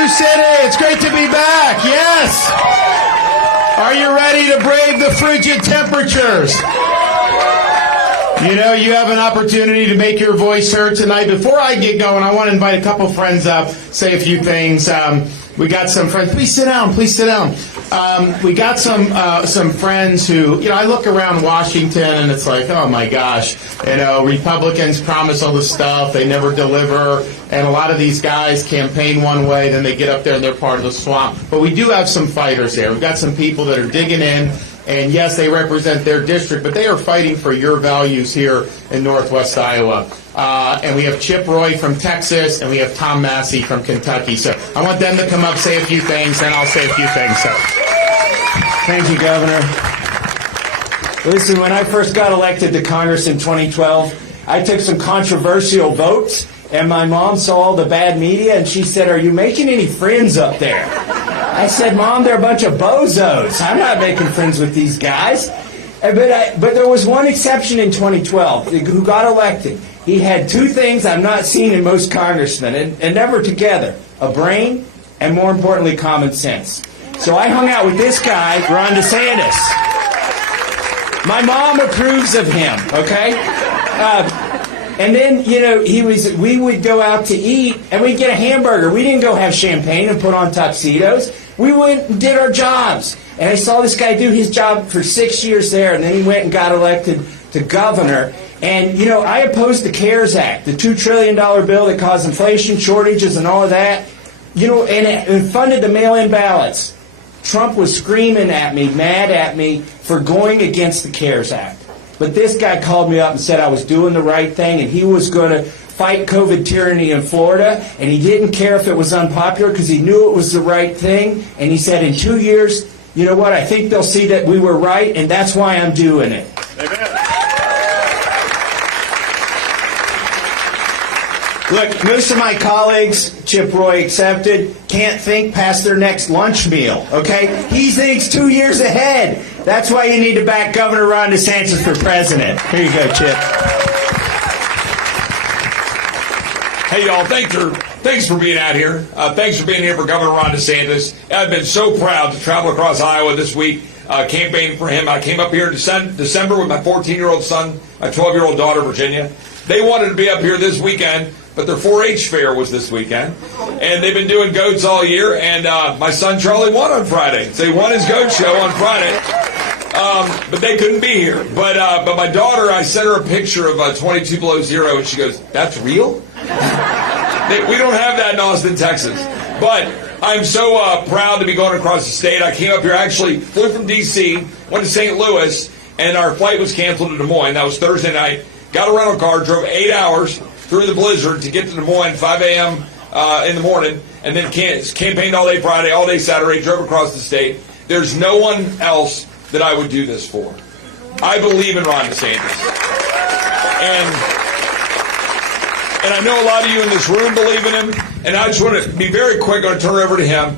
Sioux City. It's great to be back. Yes. Are you ready to brave the frigid temperatures? You know, you have an opportunity to make your voice heard tonight. Before I get going, I want to invite a couple friends up, say a few things. We got some friends. Please sit down. Please sit down. We got some friends who, you know, I look around Washington and it's like, oh my gosh, you know, Republicans promise all this stuff, they never deliver, and a lot of these guys campaign one way, then they get up there and they're part of the swamp. But we do have some fighters there. We've got some people that are digging in. And yes, they represent their district, but they are fighting for your values here in Northwest Iowa. And we have Chip Roy from Texas, and we have Tom Massey from Kentucky. So I want them to come up, say a few things, and I'll say a few things. So, thank you, Governor. Listen, when I first got elected to Congress in 2012, I took some controversial votes, and my mom saw all the bad media, and she said, "Are you making any friends up there?" I said, "Mom, they're a bunch of bozos. I'm not making friends with these guys." But there was one exception in 2012 who got elected. He had two things I'm not seeing in most congressmen, and never together: a brain and, more importantly, common sense. So I hung out with this guy, Ron DeSantis. My mom approves of him, okay? And then, you know, we would go out to eat, and we'd get a hamburger. We didn't go have champagne and put on tuxedos. We went and did our jobs. And I saw this guy do his job for 6 years there, and then he went and got elected to governor. And, you know, I opposed the CARES Act, the $2 trillion bill that caused inflation, shortages, and all of that. You know, and it funded the mail-in ballots. Trump was screaming at me, mad at me, for going against the CARES Act. But this guy called me up and said I was doing the right thing, and he was going to fight COVID tyranny in Florida, and he didn't care if it was unpopular because he knew it was the right thing. And he said, in 2 years, you know what, I think they'll see that we were right, and that's why I'm doing it. Amen. Look, most of my colleagues, Chip Roy accepted, can't think past their next lunch meal, okay? He thinks 2 years ahead. That's why you need to back Governor Ron DeSantis for president. Here you go, Chip. Hey, y'all, thanks for being out here. Thanks for being here for Governor Ron DeSantis. I've been so proud to travel across Iowa this week campaigning for him. I came up here in December with my 14-year-old son, my 12-year-old daughter, Virginia. They wanted to be up here this weekend, but their 4-H fair was this weekend. And they've been doing goats all year, and my son Charlie won on Friday. So he won his goat show on Friday. But they couldn't be here. But my daughter, I sent her a picture of 22 below zero, and she goes, "That's real?" We don't have that in Austin, Texas. But I'm so proud to be going across the state. I came up here, actually flew from D.C., went to St. Louis, and our flight was canceled to Des Moines. That was Thursday night. Got a rental car, drove 8 hours through the blizzard to get to Des Moines 5 a.m. In the morning, and then campaigned all day Friday, all day Saturday, drove across the state. There's no one else that I would do this for. I believe in Ron DeSantis. And I know a lot of you in this room believe in him, and I just want to be very quick, I'm going to turn it over to him.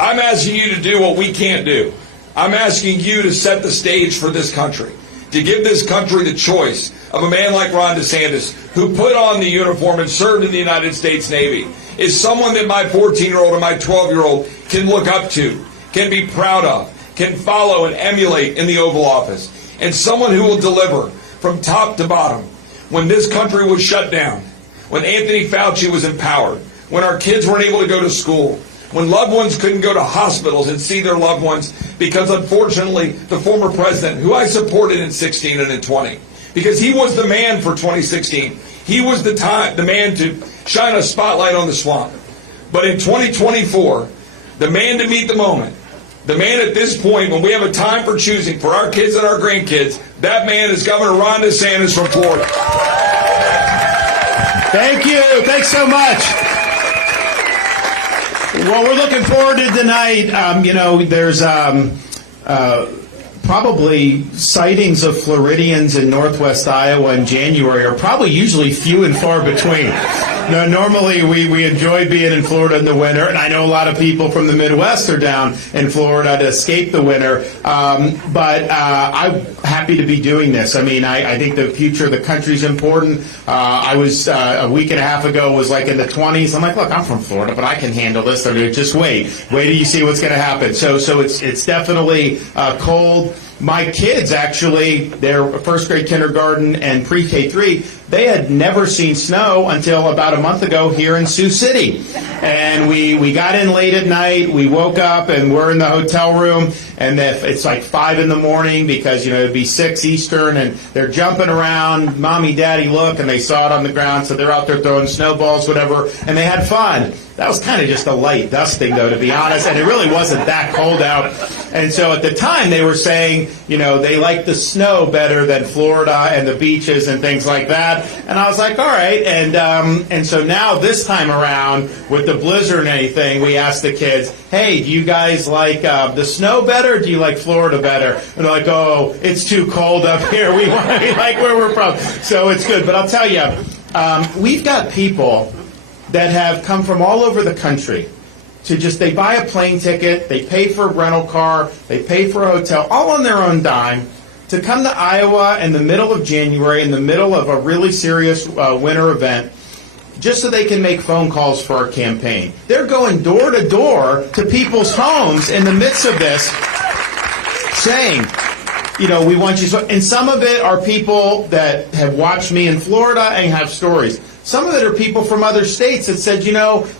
I'm asking you to do what we can't do. I'm asking you to set the stage for this country, to give this country the choice of a man like Ron DeSantis, who put on the uniform and served in the United States Navy, is someone that my 14-year-old and my 12-year-old can look up to, can be proud of, can follow and emulate in the Oval Office, and someone who will deliver from top to bottom. When this country was shut down, when Anthony Fauci was empowered, when our kids weren't able to go to school, when loved ones couldn't go to hospitals and see their loved ones because, unfortunately, the former president, who I supported in 16 and in 20, because he was the man for 2016, he was the man to shine a spotlight on the swamp. But in 2024, the man to meet the moment, the man at this point, when we have a time for choosing for our kids and our grandkids, that man is Governor Ron DeSantis from Florida. Thank you. Thanks so much. Well, we're looking forward to tonight. You know, there's probably sightings of Floridians in northwest Iowa in January are probably usually few and far between. No, normally we enjoy being in Florida in the winter, and I know a lot of people from the Midwest are down in Florida to escape the winter, but I'm happy to be doing this. I mean, I think the future of the country is important. I was, a week and a half ago, was like in the 20s. I'm like, look, I'm from Florida, but I can handle this. I mean, just wait till you see what's going to happen. So it's definitely cold. My kids, actually, they're first grade, kindergarten, and pre-K3, they had never seen snow until about a month ago here in Sioux City. And we got in late at night, we woke up, and we're in the hotel room, and it's like 5 in the morning because, it'd be 6 Eastern, and they're jumping around, Mommy, Daddy, look, and they saw it on the ground, so they're out there throwing snowballs, whatever, and they had fun. That was kind of just a light dusting, though, to be honest, and it really wasn't that cold out. And so at the time, they were saying, they like the snow better than Florida and the beaches and things like that. And I was like, all right. And so now this time around, with the blizzard and anything, we asked the kids, hey, do you guys like the snow better, or do you like Florida better? And they're like, oh, it's too cold up here. We want to be like where we're from. So it's good. But I'll tell you, we've got people that have come from all over the country to they buy a plane ticket, they pay for a rental car, they pay for a hotel, all on their own dime, to come to Iowa in the middle of January, in the middle of a really serious winter event, just so they can make phone calls for our campaign. They're going door to door to people's homes in the midst of this, saying, we want you. And some of it are people that have watched me in Florida and have stories. Some of it are people from other states that said,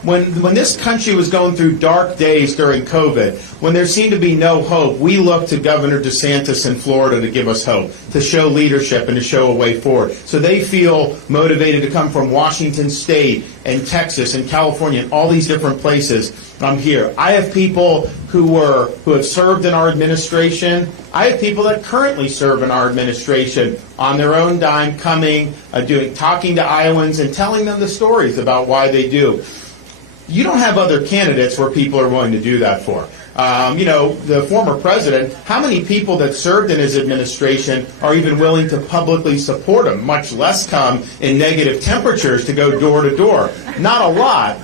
when this country was going through dark days during COVID, when there seemed to be no hope, we looked to Governor DeSantis in Florida to give us hope, to show leadership and to show a way forward. So they feel motivated to come from Washington State and Texas and California and all these different places. I'm here. I have people who have served in our administration. I have people that currently serve in our administration on their own dime, coming, talking to Iowans and telling them the stories about why they do. You don't have other candidates where people are willing to do that for. The former president, how many people that served in his administration are even willing to publicly support him, much less come in negative temperatures to go door to door? Not a lot.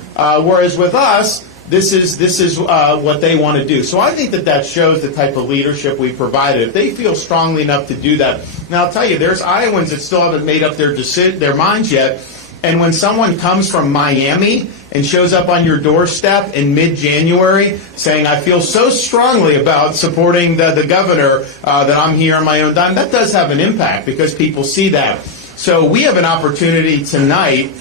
Whereas with us, this is what they want to do. So I think that shows the type of leadership we provided. If they feel strongly enough to do that. Now, I'll tell you, there's Iowans that still haven't made up their minds yet. And when someone comes from Miami and shows up on your doorstep in mid-January saying, I feel so strongly about supporting the governor that I'm here on my own dime, that does have an impact because people see that. So we have an opportunity tonight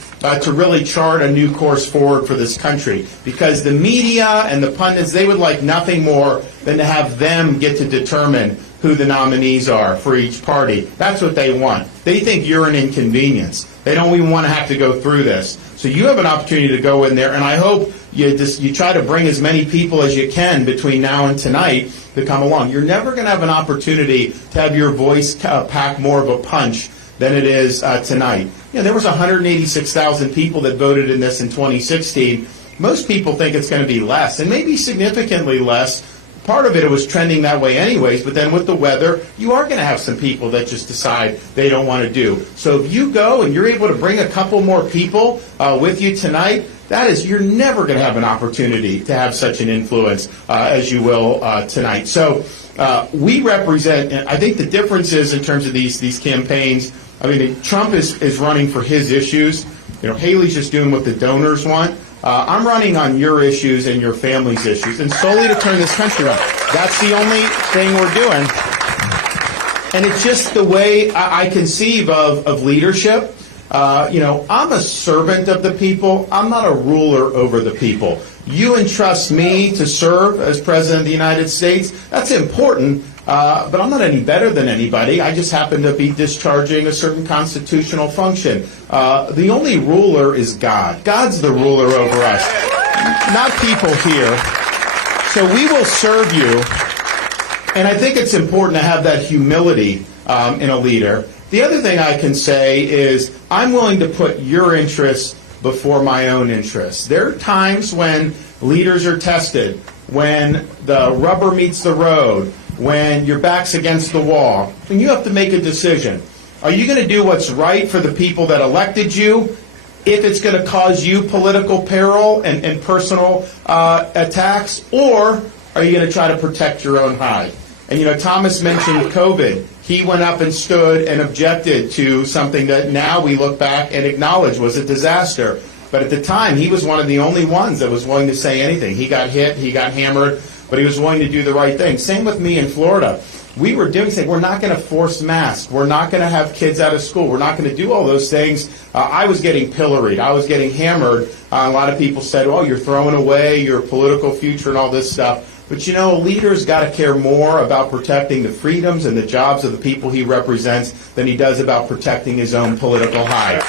to really chart a new course forward for this country, because the media and the pundits, they would like nothing more than to have them get to determine who the nominees are for each party. That's what they want. They think you're an inconvenience. They don't even want to have to go through this. So you have an opportunity to go in there, and I hope you try to bring as many people as you can between now and tonight to come along. You're never going to have an opportunity to have your voice pack more of a punch than it is tonight. There was 186,000 people that voted in this in 2016. Most people think it's going to be less, and maybe significantly less. Part of it was trending that way anyways, but then with the weather, you are going to have some people that just decide they don't want to do. So if you go and you're able to bring a couple more people with you tonight, you're never going to have an opportunity to have such an influence as you will tonight. So we represent, I think the difference is in terms of these campaigns, Trump is running for his issues. Haley's just doing what the donors want. I'm running on your issues and your family's issues, and solely to turn this country around. That's the only thing we're doing. And it's just the way I conceive of leadership. I'm a servant of the people. I'm not a ruler over the people. You entrust me to serve as President of the United States. That's important, but I'm not any better than anybody. I just happen to be discharging a certain constitutional function. The only ruler is God. God's the ruler over us, not people here. So we will serve you, and I think it's important to have that humility in a leader. The other thing I can say is I'm willing to put your interests before my own interests. There are times when leaders are tested, when the rubber meets the road, when your back's against the wall and you have to make a decision. Are you going to do what's right for the people that elected you, if it's going to cause you political peril and personal attacks, or are you going to try to protect your own hide? And, Thomas mentioned COVID. He went up and stood and objected to something that now we look back and acknowledge was a disaster. But at the time, he was one of the only ones that was willing to say anything. He got hit, he got hammered, but he was willing to do the right thing. Same with me in Florida. We were doing things. We're not going to force masks. We're not going to have kids out of school. We're not going to do all those things. I was getting pilloried. I was getting hammered. A lot of people said, oh, you're throwing away your political future and all this stuff. But, a leader's got to care more about protecting the freedoms and the jobs of the people he represents than he does about protecting his own political hide.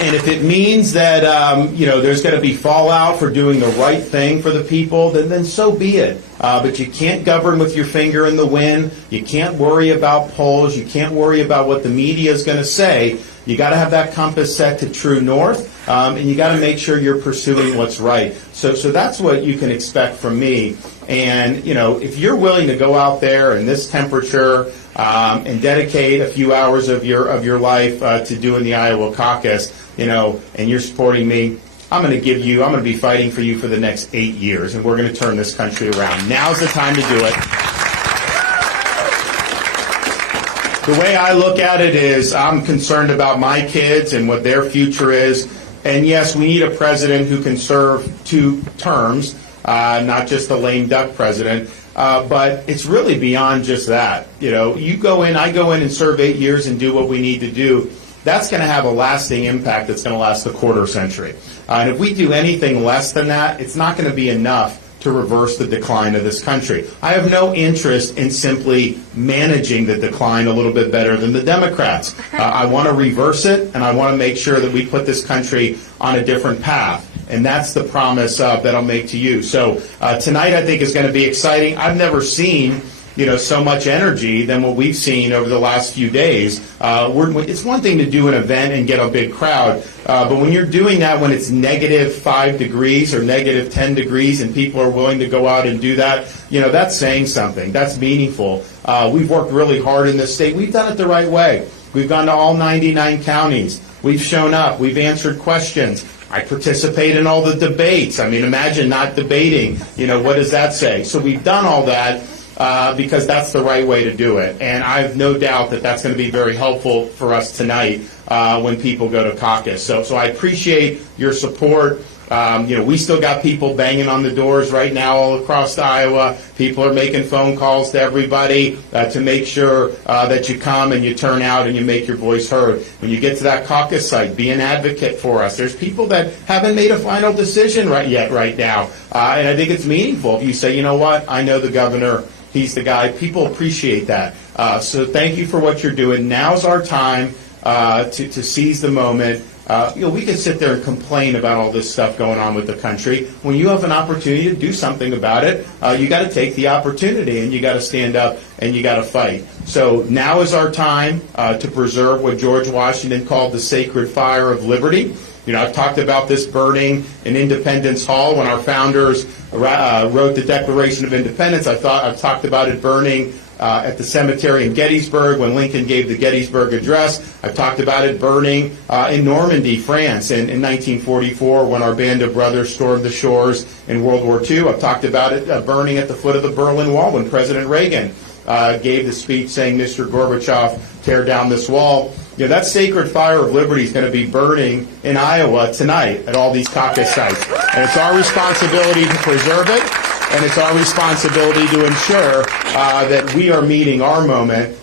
And if it means that, there's going to be fallout for doing the right thing for the people, then so be it. But you can't govern with your finger in the wind. You can't worry about polls. You can't worry about what the media is going to say. You got to have that compass set to true north, and you got to make sure you're pursuing what's right. So that's what you can expect from me. And, if you're willing to go out there in this temperature and dedicate a few hours of your life to doing the Iowa caucus, and you're supporting me, I'm going to be fighting for you for the next 8 years, and we're going to turn this country around. Now's the time to do it. The way I look at it is I'm concerned about my kids and what their future is. And yes, we need a president who can serve 2 terms, not just a lame duck president. But it's really beyond just that. I go in and serve 8 years and do what we need to do. That's going to have a lasting impact that's going to last a quarter century. And if we do anything less than that, it's not going to be enough to reverse the decline of this country. I have no interest in simply managing the decline a little bit better than the Democrats. I want to reverse it, and I want to make sure that we put this country on a different path. And that's the promise that I'll make to you. So tonight I think is going to be exciting. I've never seen so much energy than what we've seen over the last few days. It's one thing to do an event and get a big crowd, but when you're doing that when it's -5 degrees or -10 degrees and people are willing to go out and do that, that's saying something. That's meaningful. We've worked really hard in this state. We've done it the right way. We've gone to all 99 counties. We've shown up. We've answered questions. I participate in all the debates. I mean, imagine not debating. What does that say? So we've done all that. Because that's the right way to do it. And I have no doubt that that's going to be very helpful for us tonight when people go to caucus. So I appreciate your support. We still got people banging on the doors right now all across Iowa. People are making phone calls to everybody to make sure that you come and you turn out and you make your voice heard. When you get to that caucus site, be an advocate for us. There's people that haven't made a final decision right now. And I think it's meaningful if you say, you know what, I know the governor. He's the guy. People appreciate that. So thank you for what you're doing. Now's our time to seize the moment. We can sit there and complain about all this stuff going on with the country. When you have an opportunity to do something about it, you got to take the opportunity and you got to stand up and you got to fight. So now is our time to preserve what George Washington called the sacred fire of liberty. I've talked about this burning in Independence Hall when our founders wrote the Declaration of Independence. I've talked about it burning at the cemetery in Gettysburg when Lincoln gave the Gettysburg Address. I've talked about it burning in Normandy, France in 1944 when our band of brothers stormed the shores in World War II. I've talked about it burning at the foot of the Berlin Wall when President Reagan gave the speech saying, Mr. Gorbachev, tear down this wall. That sacred fire of liberty is going to be burning in Iowa tonight at all these caucus sites. And it's our responsibility to preserve it, and it's our responsibility to ensure that we are meeting our moment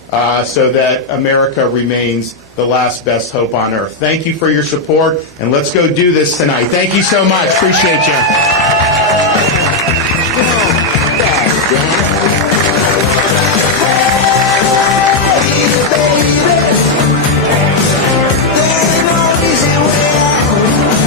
so that America remains the last best hope on earth. Thank you for your support, and let's go do this tonight. Thank you so much. Appreciate you.